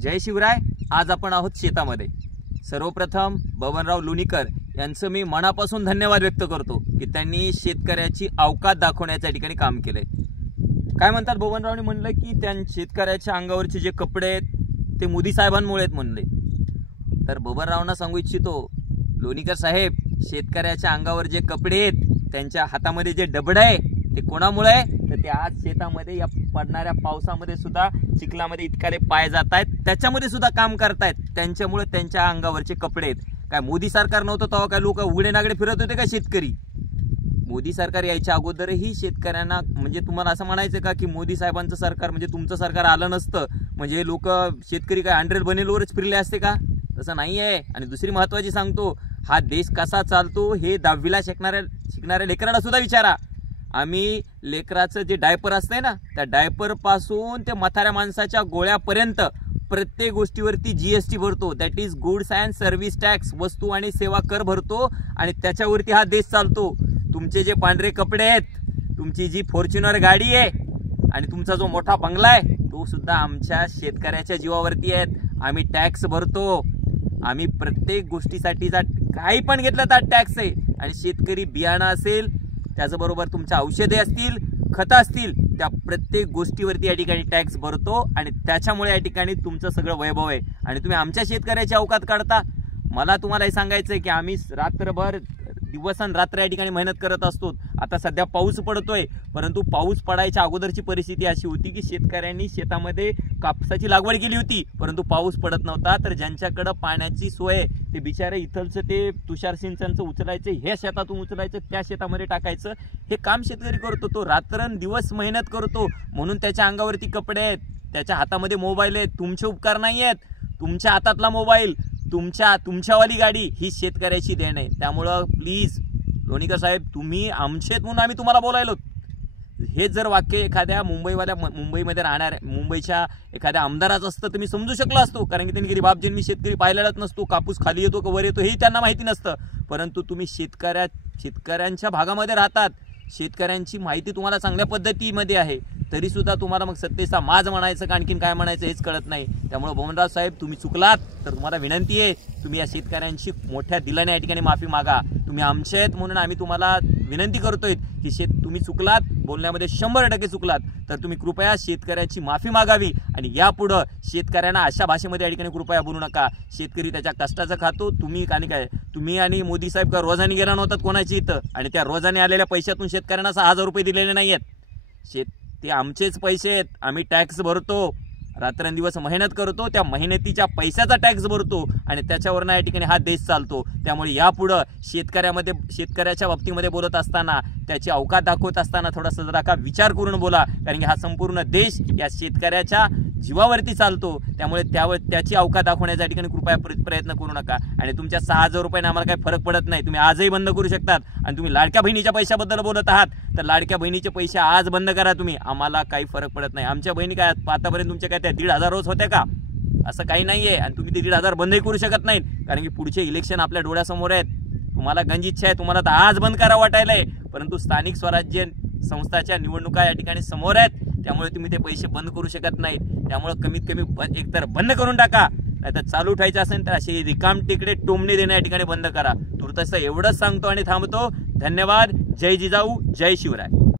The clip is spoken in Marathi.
जय शिवराय। आज आपण आहोत शेतामध्ये। सर्वप्रथम बबनराव लोणीकर यांचं मी मनापासून धन्यवाद व्यक्त करतो की त्यांनी शेतकऱ्याची अवकात दाखवण्याच्या ठिकाणी काम केले। काय म्हणतात, बबनरावनी म्हणलं की त्या शेतकऱ्याच्या अंगावरचे जे कपडे आहेत ते मोदी साहेबांमुळे आहेत म्हणले। तर बबनरावना सांगू इच्छितो, लोणीकर साहेब, शेतकऱ्याच्या अंगावर जे कपडे आहेत, त्यांच्या हातामध्ये जे डबड आहे ते कोणामुळे आहे? तर ते आज शेतामध्ये या पडणाऱ्या पावसामध्ये सुद्धा चिखलामध्ये इतकाले पाय जात आहेत, त्याच्यामध्ये सुद्धा काम करतायत, त्यांच्यामुळे त्यांच्या अंगावरचे कपडे आहेत। काय मोदी सरकार नव्हतं तेव्हा काय लोक उघडे नागडे फिरत होते का शेतकरी? मोदी सरकार यायच्या अगोदरही शेतकऱ्यांना, म्हणजे तुम्हाला असं म्हणायचं का की मोदी साहेबांचं सरकार म्हणजे तुमचं सरकार आलं नसतं म्हणजे लोक शेतकरी काय अंड्रेल बनेलवरच फिरले असते का? तसं नाही आहे। आणि दुसरी महत्त्वाची सांगतो, हा देश कसा चालतो हे 10वीला शिकणाऱ्या लेकराला सुद्धा विचारा। आम्ही लेकराचं जे डायपर असतंय ना, त्या डायपर पासून ते म्हाताऱ्या माणसाच्या गोळ्यापर्यंत प्रत्येक गोष्टीवरती जीएसटी भरतो, that is goods and service tax, वस्तू आणि सेवा कर भरतो, आणि त्याच्यावरती हा देश चालतो। तुमचे जे पांढरे कपडे आहेत, तुमची जी फॉर्च्युनर गाडी आहे आणि तुमचा जो मोठा बंगला आहे, तो सुद्धा आमच्या शेतकऱ्याच्या जीवावरती आहेत। आम्ही टॅक्स भरतो, आम्ही प्रत्येक गोष्टीसाठीचा काही पण घेतलं तर टॅक्स आहे। आणि शेतकरी बियाणं असेल, त्याचबरोबर तुमच्या औषधे असतील, खतं असतील, त्या प्रत्येक गोष्टीवरती या ठिकाणी टॅक्स भरतो, आणि त्याच्यामुळे या ठिकाणी तुमचं सगळं वैभव आहे। आणि तुम्ही आमच्या शेतकऱ्याची अवकात काढता। मला तुम्हाला हे सांगायचं आहे की आम्ही रात्रभर दिवस आणि रात्र या ठिकाणी मेहनत करत असतो। आता सध्या पाऊस पडतोय, परंतु पाऊस पडायच्या अगोदरची परिस्थिती अशी होती की शेतकऱ्यांनी शेतामध्ये कापसाची लागवड केली होती, परंतु पाऊस पडत नव्हता। तर ज्यांच्याकडे पाण्याची सोय, ते बिचारे इथलचं ते तुषार सिंचनचं उचलायचं, हे शेतातून उचलायचं, त्या शेतामध्ये टाकायचं, हे काम शेतकरी करतो। तो रात्रंदिवस मेहनत करतो, म्हणून त्याच्या अंगावरती कपडे आहेत, त्याच्या हातामध्ये मोबाईल आहेत। तुमचे उपकार नाही आहेत, तुमच्या हातातला मोबाईल, तुमच्यावाली गाडी ही शेतकऱ्याची देण आहे। त्यामुळं प्लीज लोणीकर साहेब, तुम्ही आमचेत म्हणून आम्ही तुम्हाला बोलायलो। हे जर वाक्य एखाद्या मुंबईमध्ये राहणाऱ्या मुंबईच्या एखाद्या आमदाराचं असतं तर मी समजू शकलो असतो, कारण की त्यांनी कधी बाप जन्मी शेतकरी पाहिलेलाच नसतो, कापूस खाली येतो का वर येतो हेही त्यांना माहिती नसतं। परंतु तुम्ही शेतकऱ्यांच्या भागामध्ये राहतात, शेतकऱ्यांची माहिती तुम्हाला चांगल्या पद्धतीमध्ये आहे, तरी सुद्धा तुम्हाला मग सत्तेचा माज म्हणायचं का आणखीन काय म्हणायचं हेच कळत नाही। त्यामुळे बबनराव साहेब, तुम्ही चुकलात तर तुम्हाला विनंती आहे, तुम्ही या शेतकऱ्यांची मोठ्या दिलाने या ठिकाणी माफी मागा। तुम्ही आमचे आहेत म्हणून आम्ही तुम्हाला विनंती करतोय की तुम्ही चुकलात, बोलण्यामध्ये 100% चुकलात, तर तुम्ही कृपया शेतकऱ्याची माफी मागावी, आणि यापुढं शेतकऱ्यांना अशा भाषेमध्ये या ठिकाणी कृपया बोलू नका। शेतकरी त्याच्या कष्टाचं खातो, तुम्ही आणि मोदी साहेब का रोजाने गेला नव्हतात कोणाची इथं, आणि त्या रोजाने आलेल्या पैशातून शेतकऱ्यांना 6,000 रुपये दिलेले नाही आहेत। ते आमचेच पैसे आहेत, आम्ही टॅक्स भरतो, रात्रंदिवस मेहनत करतो, त्या मेहनतीच्या पैशाचा टॅक्स भरतो, आणि त्याच्यावरनं या ठिकाणी हा देश चालतो। त्यामुळे यापुढं शेतकऱ्याच्या बाबतीमध्ये बोलत असताना, त्याची अवकात दाखवत असताना थोडासा जरा का विचार करून बोला, कारण की हा संपूर्ण देश या शेतकऱ्याच्या जीवावरती चालतो। त्यामुळे त्याची अवकात दाखवण्याच्या ठिकाणी कृपया प्रयत्न करू नका। आणि तुमच्या 6,000 रुपयाने आम्हाला काही फरक पडत नाही, तुम्ही आजही बंद करू शकतात। आणि तुम्ही लाडक्या बहिणीच्या पैशाबद्दल बोलत आहात, तर लाडक्या बहिणीचे पैसे आज बंद करा तुम्ही, आम्हाला काही फरक पडत नाही। आमच्या बहिणी काय आतापर्यंत तुमच्या काय त्या 1,500 रोज होत्या का? असं काही नाहीये, आणि तुम्ही ते 1,500 बंदही करू शकत नाहीत, कारण की पुढचे इलेक्शन आपल्या डोळ्यासमोर आहेत। तुम्हाला गंज इच्छा आहे, तुम्हाला तर आज बंद करा वाटायलाय, परंतु स्थानिक स्वराज्य संस्थाच्या निवडणुका या ठिकाणी समोर आहेत, त्यामुळे तुम्ही ते पैसे बंद करू शकत नाहीत। त्यामुळे कमीत कमी एकतर बंद करून टाका, नाहीतर चालू ठेवायचं असेल तर असे रिकाम टिकडे टोमणे देण्या या ठिकाणी बंद करा। तुर्तस एवढंच सांगतो आणि थांबतो। धन्यवाद। जय जिजाऊ, जय शिवराय।